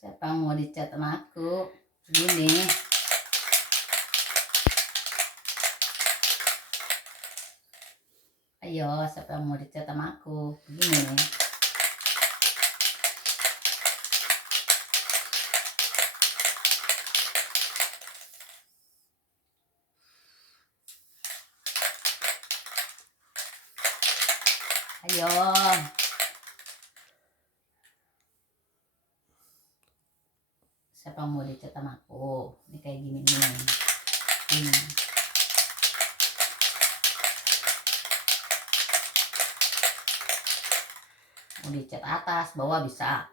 Siapa yang mau dicat sama aku? Gini. Ayo, siapa yang mau dicat sama aku? Begini. Ayo. Siapa yang mau dicat sama aku? Ini kayak gini nih. Ini. Mau dicat atas, bawah bisa.